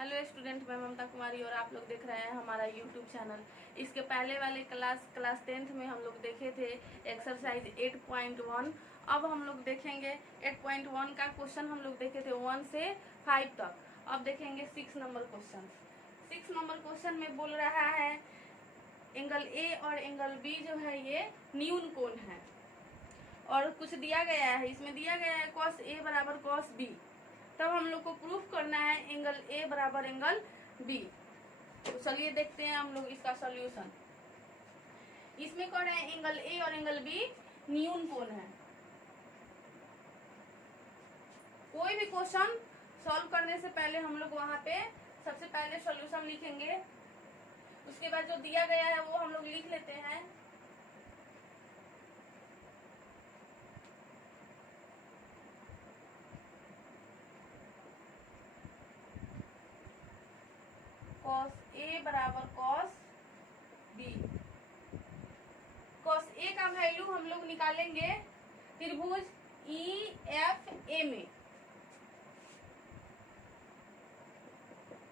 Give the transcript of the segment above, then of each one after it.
Hello student, मैं ममता कुमारी और आप लोग देख रहे हैं हमारा यूट्यूब चैनल। इसके पहले वाले क्लास 10th में हम लोग देखे थे एक्सरसाइज 8.1। अब हम लोग देखेंगे 8.1 का क्वेश्चन। हम लोग देखे थे 1 से 5 तक। अब देखेंगे 6 नंबर क्वेश्चन। 6 नंबर क्वेश्चन में बोल रहा है एंगल ए और एंगल बी जो है ये न्यून कोण है और कुछ दिया गया है। इसमें दिया गया है cos A बराबर cos B। तब हम लोग को प्रूफ करना है एंगल ए बराबर एंगल बी। तो चलिए देखते हैं हम लोग इसका सॉल्यूशन। इसमें कह रहे हैं एंगल ए और एंगल बी न्यून कोण है। कोई भी क्वेश्चन सॉल्व करने से पहले हम लोग वहां पे सबसे पहले सॉल्यूशन लिखेंगे। उसके बाद जो दिया गया है वो हम लोग लिख लेते हैं। cos A बराबर cos B। cos A का वैल्यू हम लोग निकालेंगे त्रिभुज EFA में।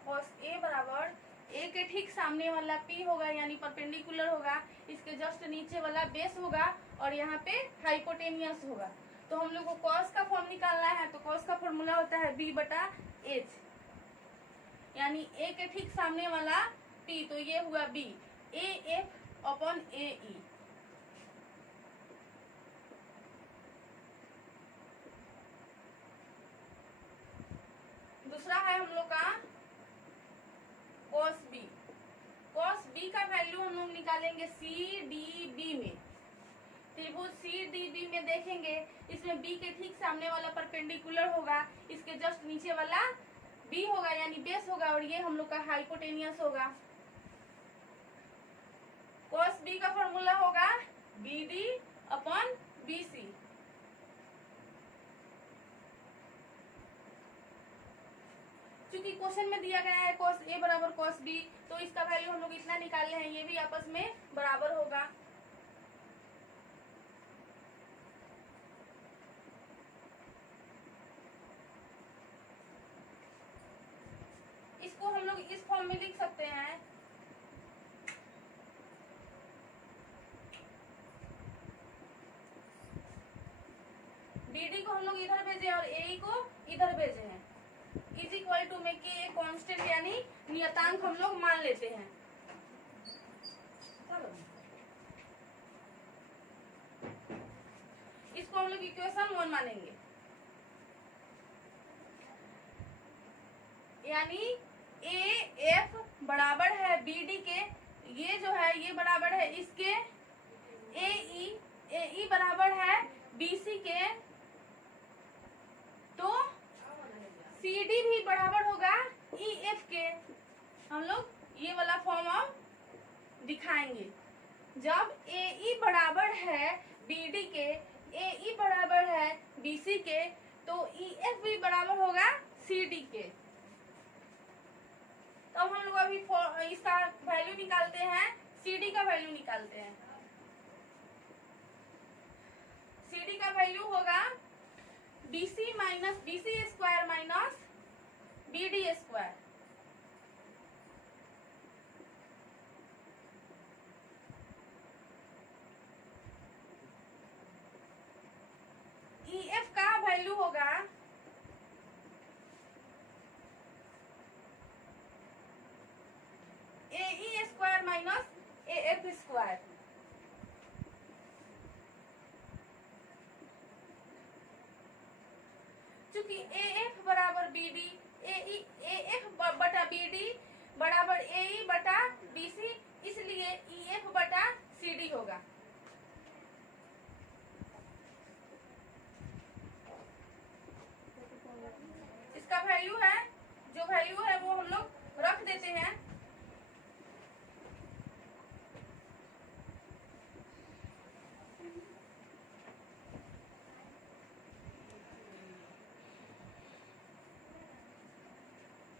cos A बराबर A के ठीक सामने वाला P होगा यानी परपेंडिकुलर होगा, इसके जस्ट नीचे वाला बेस होगा और यहाँ पे हाइपोटेनियस होगा। तो हम लोग को cos का फॉर्म निकालना है, तो cos का फॉर्मूला होता है B बटा H, यानी A के ठीक सामने वाला P, तो ये हुआ B AF अपॉन AE। दूसरा है हम लोग का cos B। cos B का वैल्यू हम लोग निकालेंगे CDB में। त्रिभुज CDB में देखेंगे, इसमें B के ठीक सामने वाला परपेंडिकुलर होगा, इसके जस्ट नीचे वाला B होगा यानी बेस होगा और ये हम लोग का हाइपोटेनियस होगा। cos B का फॉर्मूला होगा BD अपॉन BC। चूंकि क्वेश्चन में दिया गया है cos A बराबर cos B, तो इसका वैल्यू हम लोग इतना निकाले हैं, ये भी आपस में बराबर होगा। इसको हम लोग इस फॉर्म में लिख सकते हैं। BD को हम लोग इधर भेजे और AE को इधर भेजे हैं। इज इक्वल टू में के ए कांस्टेंट यानी नियतांक हम लोग मान लेते हैं। इसको हम लोग इक्वेशन 1 मानेंगे, यानी AF बराबर है BD के, ये जो है ये बराबर है इसके AE बराबर है BC के, तो CD भी बराबर होगा EF के। हम लोग ये वाला फॉर्म अब दिखाएंगे। जब AE बराबर है BD के, AE बराबर है BC के, तो EF भी बराबर होगा CD के। तो हम लोग अभी इसका वैल्यू निकालते हैं, CD का वैल्यू निकालते हैं। CD का वैल्यू होगा BC minus BC square minus BD square. EF का वैल्यू होगा AE square minus AF square. चूंकि AF बराबर BD, AF बटा BD बराबर AE बटा BC, इसलिए EF बटा CD होगा। इसका वैल्यू है, जो वैल्यू है वो हम लोग रख देते हैं।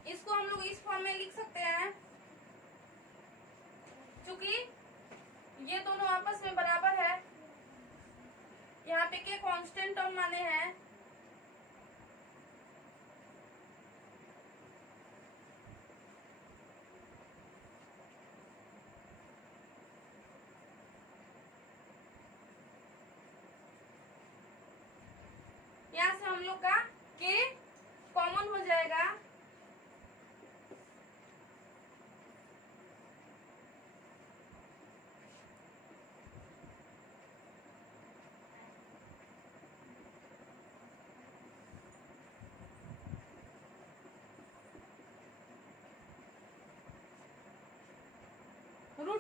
इसको हम लोग इस फॉर्म में लिख सकते हैं। चूंकि ये दोनों आपस में बराबर है, यहाँ पे के कांस्टेंट टर्म माने हैं,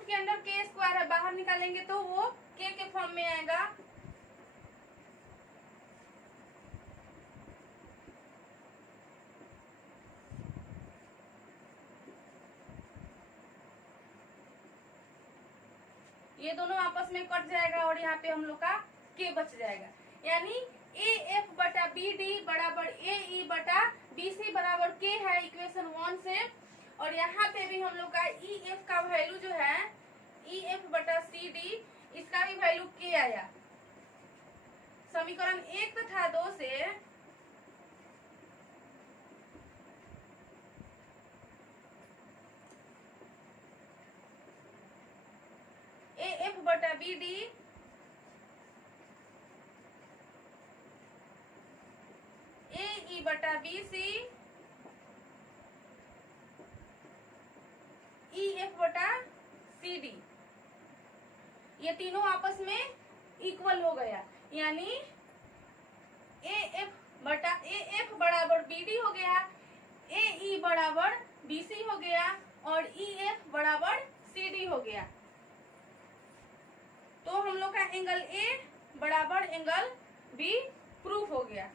के अंदर के स्क्वायर है, बाहर निकालेंगे तो वो के फॉर्म में आएगा। ये दोनों आपस में कट जाएगा और यहाँ पे हम लोग का के बच जाएगा। यानी ए एफ बटा बी डी बराबर ए ई बटा बी सी बराबर के है इक्वेशन 1 से। और यहाँ पे भी हम लोग का ई एफ का वैल्यू जो है ई एफ बटा सी डी, इसका भी वैल्यू के आया। समीकरण 1 तथा 2 से ए एफ बटा बी डी ए ई बटा बी सी ई एफ बटा सी डी, ये तीनों आपस में इक्वल हो गया। यानी ए एफ बराबर बी डी हो गया, ए ई बराबर बी सी हो गया और ई एफ बराबर सी डी हो गया। तो हम लोग का एंगल ए बराबर एंगल बी प्रूफ हो गया।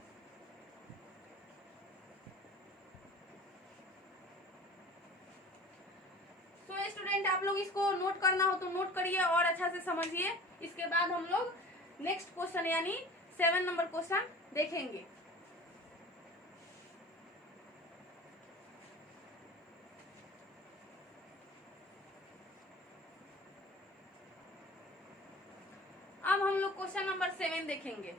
तो स्टूडेंट आप लोग इसको नोट करना हो तो नोट करिए और अच्छा से समझिए। इसके बाद हम लोग नेक्स्ट क्वेश्चन यानी 7 नंबर क्वेश्चन देखेंगे। अब हम लोग क्वेश्चन नंबर 7 देखेंगे।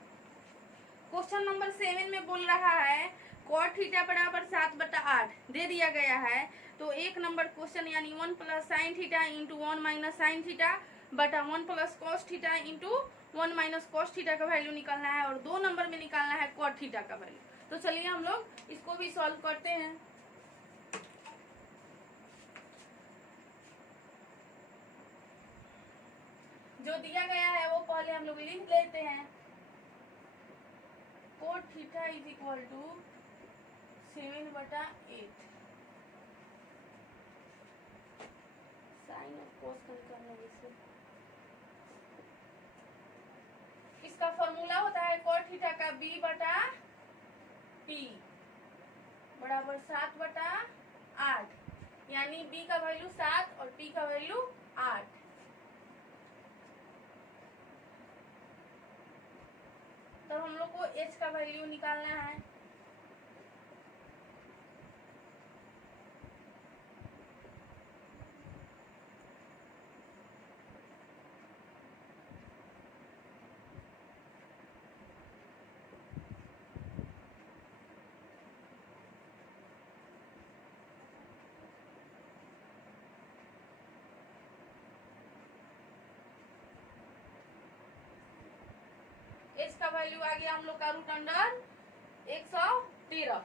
क्वेश्चन नंबर 7 में बोल रहा है कॉट थीटा बराबर 7/8 दे दिया गया है। तो 1 नंबर क्वेश्चन यानी 1 plus sine theta into 1 minus sine theta बटा 1 plus cos theta into 1 minus cos theta का वैल्यू निकालना है। और 2 नंबर में निकालना है कॉट थीटा का वैल्यू। तो चलिए हम लोग इसको भी सॉल्व करते हैं। जो दिया गया है वो पहले हम लोग लिख लेते हैं। Cot theta is equal to 7/8 sine of cos का निकालना जैसे इसका फॉर्मूला होता है कोट थीटा का b बटा p बराबर 7/8, यानी b का वैल्यू 7 और p का वैल्यू 8। तो हम लोग को h का वैल्यू निकालना है। h का वैल्यू आ गया हम लोग का रूट अंडर 113।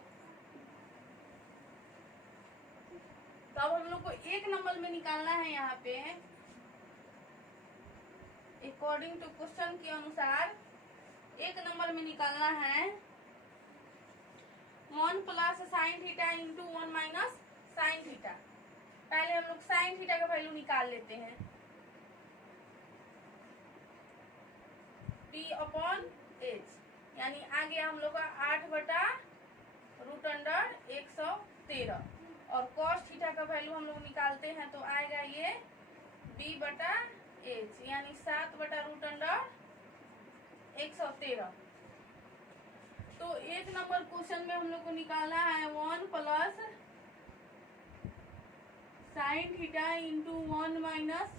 तो अब हम लोग को 1 नंबर में निकालना है। यहाँ पे अकॉर्डिंग टू क्वेश्चन के अनुसार 1 नंबर में निकालना है 1 plus sine theta into 1 minus sine theta. पहले हम लोग साइन थीटा का वैल्यू निकाल लेते हैं। p अपॉन h यानी आ गया हम लोग का 8/√113 और cos थीटा का वैल्यू हम लोग निकालते हैं तो आएगा ये b बटा h यानी 7/√113। तो 1 नंबर क्वेश्चन में हम लोग को निकालना है 1 plus sine theta into 1 minus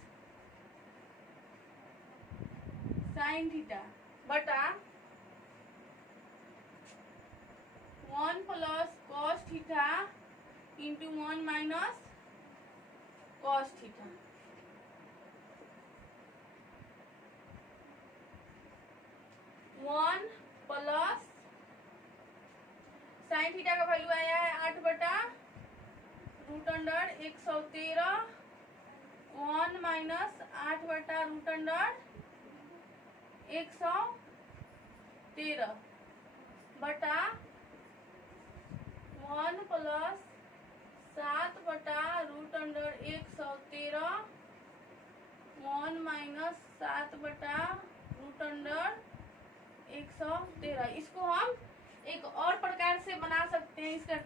sine theta बटा 1 plus cos theta into 1 minus cos theta. One plus sine theta का वैल्यू आया है 8/√113 1 माइनस 8/√113 बटा 1 प्लस 7/√113 1 माइनस 7/√113। इसको हम एक और प्रकार से बना सकते हैं। इसका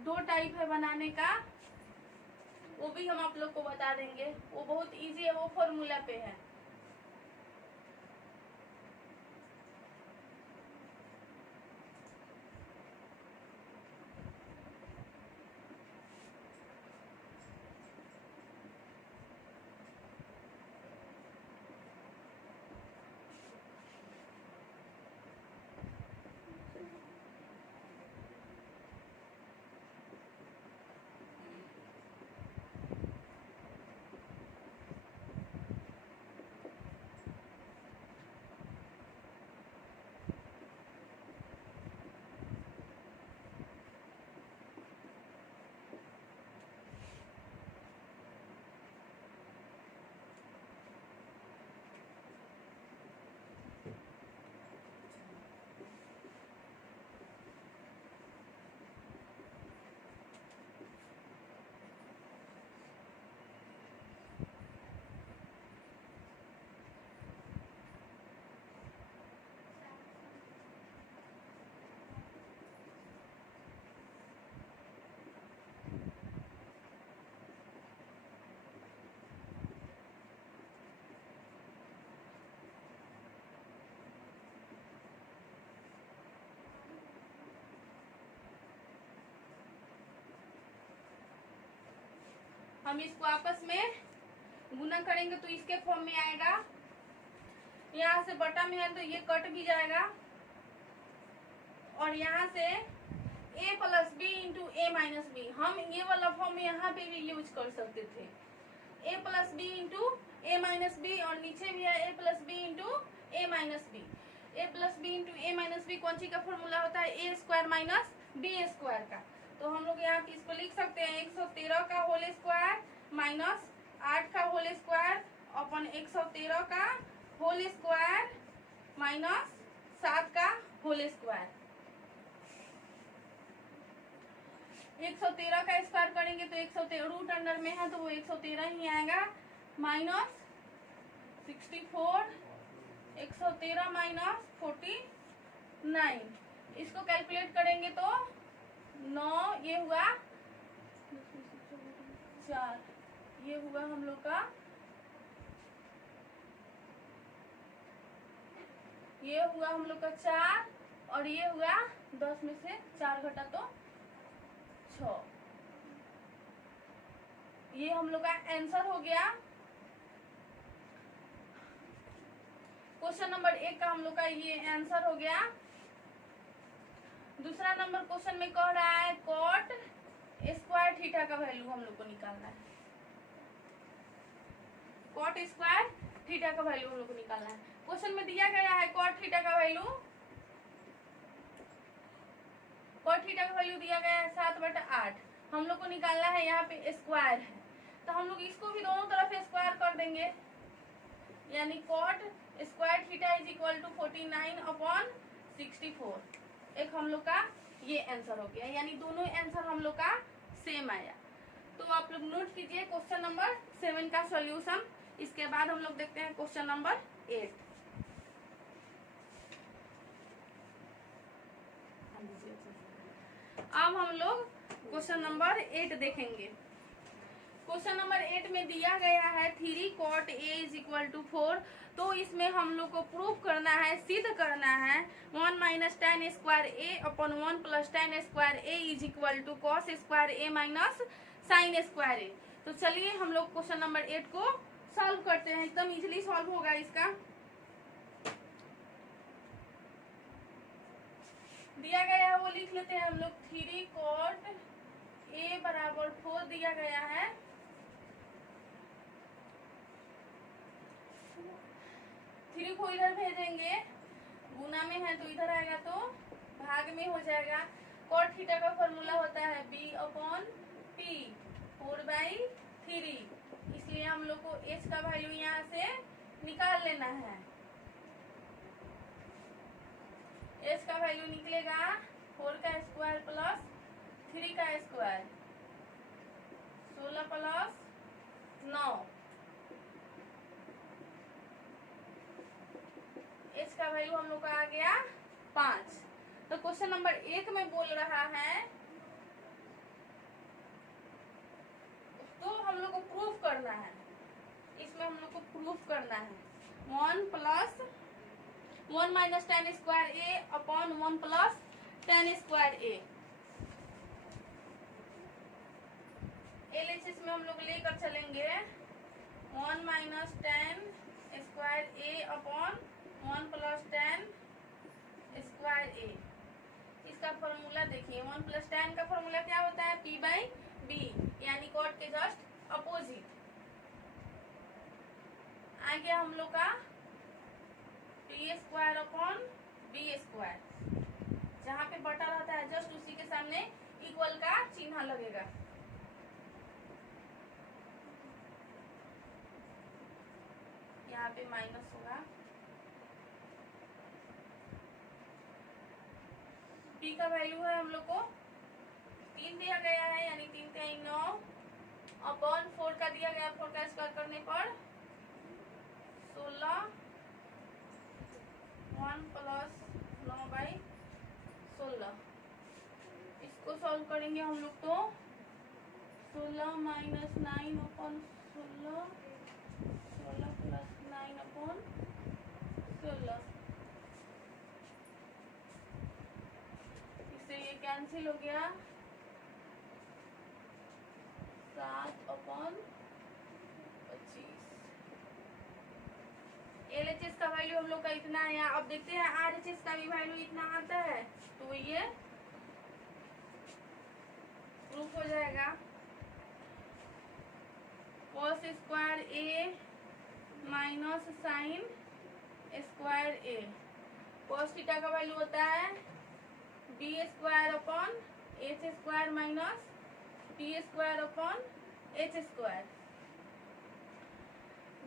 दो टाइप है बनाने का, वो भी हम आप लोग को बता देंगे। वो बहुत इजी है, वो फॉर्मूला पे है। हम इसको आपस में गुना करेंगे तो इसके फॉर्म में आएगा। यहाँ से बटा में है तो ये कट भी जाएगा, और यहाँ से a plus B into A minus B, हम ये वाला फॉर्म यहाँ पे भी यूज कर सकते थे। a plus B into A minus B, और नीचे भी है a plus B into A minus B. A plus B into A minus B कौन सी का फॉर्मूला होता है? A square minus B square का। तो हम लोग यहाँ इसको लिख सकते हैं 113 का होल स्क्वायर माइनस 8 का होल स्क्वायर अपन 113 का होल स्क्वायर माइनस 7 का होल स्क्वायर। 113 का स्क्वायर करेंगे तो 113 रूट अंडर में है तो वो 113 ही आएगा, माइनस 64, 113 माइनस 49। इसको कैलकुलेट करेंगे तो 9, ये हुआ 4, ये हुआ हम लोग का, ये हुआ हम लोग का 4, और ये हुआ 10 में से 4 घटा तो 6। ये हम लोग का आंसर हो गया। क्वेश्चन नंबर 1 का हम लोग का ये आंसर हो गया। दूसरा नंबर क्वेश्चन में कह रहा है कॉट स्क्वायर थीटा का वैल्यू हम लोग को निकालना है। कॉट स्क्वायर थीटा का वैल्यू हम लोग को निकालना है। क्वेश्चन में दिया गया है कॉट थीटा का वैल्यू, कॉट थीटा का वैल्यू दिया गया है 7/8। हम लोग को निकालना है, यहाँ पे स्क्वायर है तो हम लोग इसको भी दोनों तरफ स्क्वायर कर देंगे, यानी cot square theta is equal to 49/64। एक हम लोग का ये आंसर हो गया, यानी दोनों आंसर हम लोग का सेम आया। तो आप लोग नोट कीजिए क्वेश्चन नंबर 7 का सॉल्यूशन। इसके बाद हम लोग देखते हैं क्वेश्चन नंबर 8। अब हम लोग क्वेश्चन नंबर 8 देखेंगे। क्वेश्चन नंबर 8 में दिया गया है 3 cot a is equal to 4। तो इसमें हम लोग को प्रूफ करना है, सिद्ध करना है 1 minus tan square a upon 1 plus tan square a is equal to cos square a minus sin square a। तो चलिए हम लोग क्वेश्चन नंबर 8 को सॉल्व करते हैं। एकदम इजीली सॉल्व होगा इसका। दिया गया है वो लिख लेते हैं हम लोग। 3 cot a बराबर 4 दिया गया है। 3 को इधर भेजेंगे, गुना में है तो इधर आएगा तो भाग में हो जाएगा। cot थीटा का फॉर्मूला होता है b अपॉन p 4/3। इसलिए हम लोग को h का वैल्यू यहाँ से निकाल लेना है। h का वैल्यू निकलेगा 4 का स्क्वायर प्लस 3 का स्क्वायर, 16 प्लस 9, एच का वैल्यू हम लोग का आ गया 5। तो क्वेश्चन नंबर 1 में बोल रहा है, तो हम लोग को प्रूफ करना है, इसमें हम लोग को प्रूफ करना है 1 प्लस 1 माइनस टेन स्क्वायर ए अपॉन 1 प्लस टेन स्क्वायर ए। एलएचएस में हम लोग लेकर चलेंगे 1 माइनस टेन स्क्वायर ए अपॉन 1 प्लस टेन स्क्वायर ए। इसका फॉर्मूला देखिए, 1 प्लस टेन का फॉर्मूला क्या होता है, पी बाई बी, यानी कॉट के जस्ट अपोजिट। आ गया हम लोग का T square upon B square, जहाँ पे बटा रहता है जस्ट उसी के सामने इक्वल का चिन्ह लगेगा। यहाँ पे माइनस होगा। पी का वैल्यू है हम लोग को 3 दिया गया है, यानी 3 3 9 अपॉन 4 का दिया गया, 4 का स्क्वायर करने पर 16, 1 प्लस 9 बाई 16। इसको सॉल्व करेंगे हम लोग तो 16 माइनस 9 अपॉन 16, 16 प्लस 9 अपॉन 16, इससे ये कैंसिल हो गया, 7 अपॉन 25। एलएचएस का वैल्यू हम लोग का इतना है। अब देखते हैं आरएचएस का भी वैल्यू इतना आता है, तो ये प्रूफ हो जाएगा। Cos square A minus sine square A, cos theta का वैल्यू होता है B square upon H square minus T square upon H square.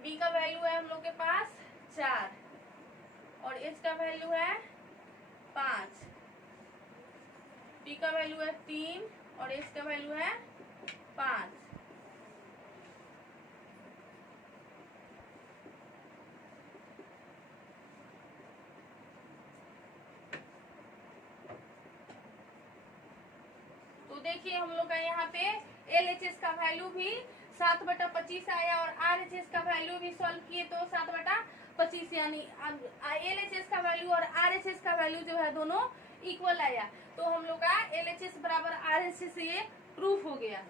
B का वैल्यू है हम लोग के पास 4 और एच का वैल्यू है 5, टी का वैल्यू है 3 और एच का वैल्यू है 5। तो देखिए हम लोग का यहाँ पे एलएचएस का वैल्यू भी 7/25 आया और आरएचएस का वैल्यू भी सॉल्व किए तो 7/25, यानी एलएचएस का वैल्यू और आरएचएस का वैल्यू जो है दोनों इक्वल आया। तो हम लोग का एलएचएस बराबर आरएचएस ये प्रूफ हो गया।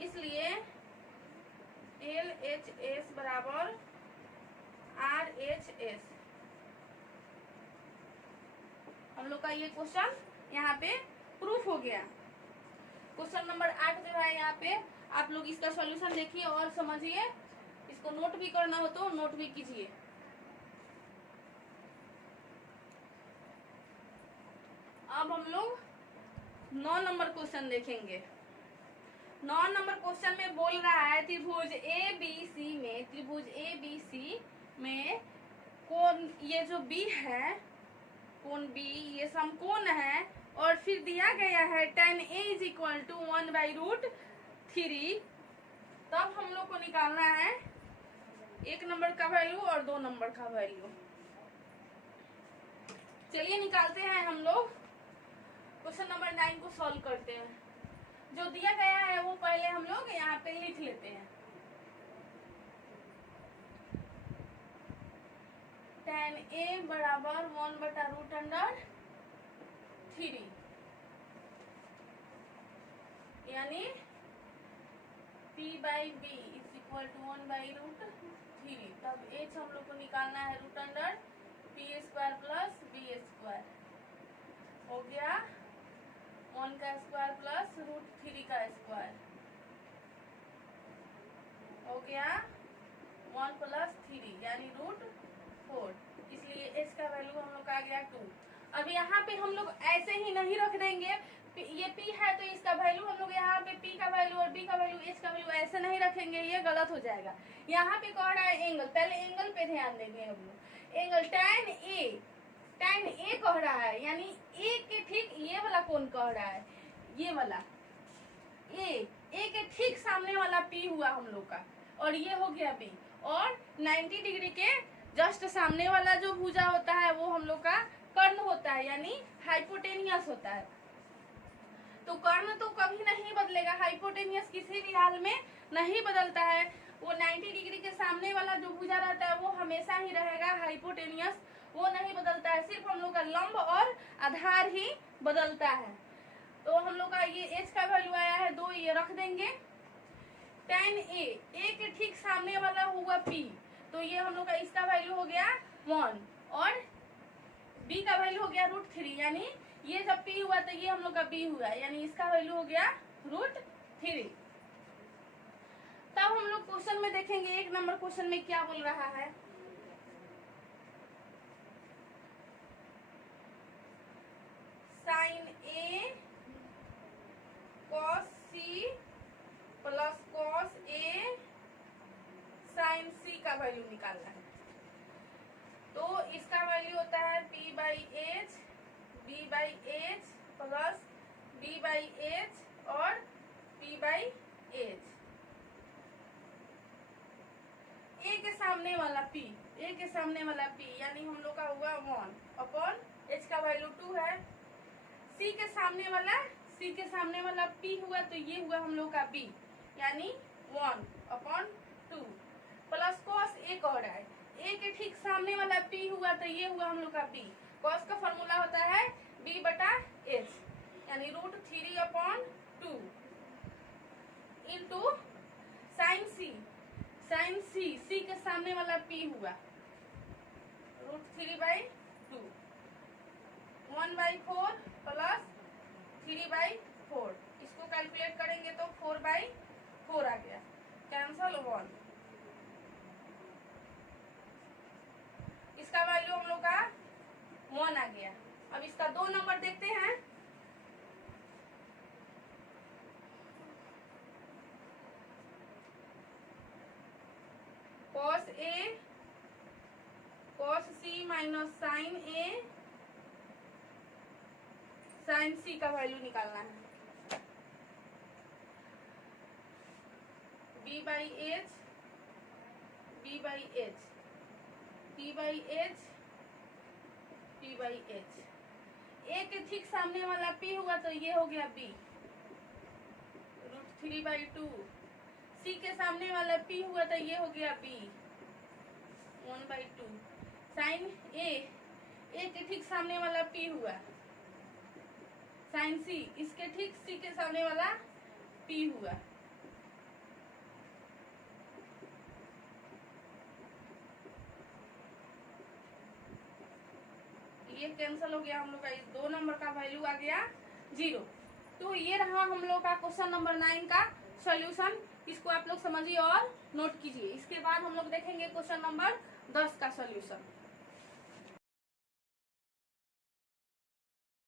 इसलिए एलएचएस बराबर आरएचएस, हम लोग का ये क्वेश्चन यहाँ पे प्रूफ हो गया। क्वेश्चन नंबर 8 जो है यहाँ पे आप लोग इसका सॉल्यूशन देखिए और समझिए, इसको नोट भी करना हो तो नोट भी कीजिए। अब हम लोग 9 नंबर क्वेश्चन देखेंगे। 9 नंबर क्वेश्चन में बोल रहा है त्रिभुज ए बी सी में, त्रिभुज ए बी सी में कोण, ये जो बी है कोण बी, ये समकोण है और फिर दिया गया है tan A is equal to 1/√3। तब हम लोग को निकालना है 1 नंबर का वैल्यू और 2 नंबर का वैल्यू। चलिए निकालते हैं हम लोग। क्वेश्चन नंबर 9 को सॉल्व करते हैं। जो दिया गया है वो पहले हम लोग यहाँ पे लिख लेते हैं। tan A बराबर 1/√3, यानी P by B is equal to 1/√3। तब h हम लोग को निकालना है √p² प्लस b²। हो गया 1 का स्क्वायर प्लस √3 का स्क्वायर, हो गया 1 प्लस 3 यानी √4। इसलिए h का वैल्यू हम लोग का आ गया 2। अब यहाँ पे हम लोग ऐसे ही नहीं रख देंगे, ये p है तो इसका वैल्यू हम लोग यहाँ पे p का वैल्यू और b का वैल्यू h का वैल्यू ऐसे नहीं रखेंगे, ये गलत हो जाएगा। यहाँ पे कह रहा है एंगल, पहले एंगल पे ध्यान देंगे हम लोग। एंगल tan A कह रहा है, यानी a के ठीक ये वाला कौन कह रहा है, ये वाला a के ठीक सामने वाला p हुआ हम लोग का, और ये हो गया b, और 90 डिग्री के जस्ट सामने वाला जो भुजा होता है वो हम लोग का कर्ण होता है, यानी हाइपोटेनियस होता है। तो कर्ण तो कभी नहीं बदलेगा, हाइपोटेनियस किसी भी हाल में नहीं बदलता है। वो 90 डिग्री के सामने वाला जो भुजा रहता है वो हमेशा ही रहेगा हाइपोटेनियस, वो नहीं बदलता है। सिर्फ हम लोग का लंब और आधार ही बदलता है। तो हम लोग का ये एच का वैल्यू आया है 2, ये रख देंगे। tan ए के ठीक सामने वाला हुआ पी, तो ये हम लोग का इसका वैल्यू हो गया 1 और बी का वैल्यू हो गया √3, यानी ये जब पी हुआ तो ये हम लोग का बी हुआ, यानी इसका वैल्यू हो गया √3। तब हम लोग क्वेश्चन में देखेंगे 1 नंबर क्वेश्चन में क्या बोल रहा है। Sign A cos C plus cos A sign सी का वैल्यू निकालना है। तो इसका वैल्यू होता है p/h b/h प्लस b/h और p/h। ए के सामने वाला p, ए के सामने वाला p यानी हम लोग का हुआ 1 अपॉन h का वैल्यू 2 है। c के सामने वाला p हुआ तो ये हुआ हम लोग का b, यानी 1 अपॉन 2 प्लस कॉस एक और है, ए के ठीक सामने वाला p हुआ तो ये हुआ हम लोग का b। कॉस का फॉर्मूला होता है b/h, यानी √3 अपॉन 2 इंटू साइन सी, सी के सामने वाला p हुआ √3/2 1/4 प्लस 3/4। इसको कैलकुलेट करेंगे तो 4/4 आ गया, कैंसल 1। इसका वैल्यू हम लोग का 1 आ गया। अब इसका 2 नंबर देखते हैं। Cos A cos C minus sign A sign सी का वैल्यू निकालना है। b/h p/h ए के ठीक सामने वाला p हुआ तो ये हो गया b √3/2। सी के सामने वाला p हुआ तो ये हो गया b 1/2। साइन ए के ठीक सामने वाला p हुआ, साइन सी इसके ठीक सी के सामने वाला p हुआ। ये कैंसिल हो गया, हम लोग का इस 2 नंबर का वैल्यू आ गया 0। तो ये रहा हम लोग का क्वेश्चन नंबर 9 का सॉल्यूशन। इसको आप लोग समझिए और नोट कीजिए। इसके बाद हम लोग देखेंगे क्वेश्चन नंबर 10 का सॉल्यूशन।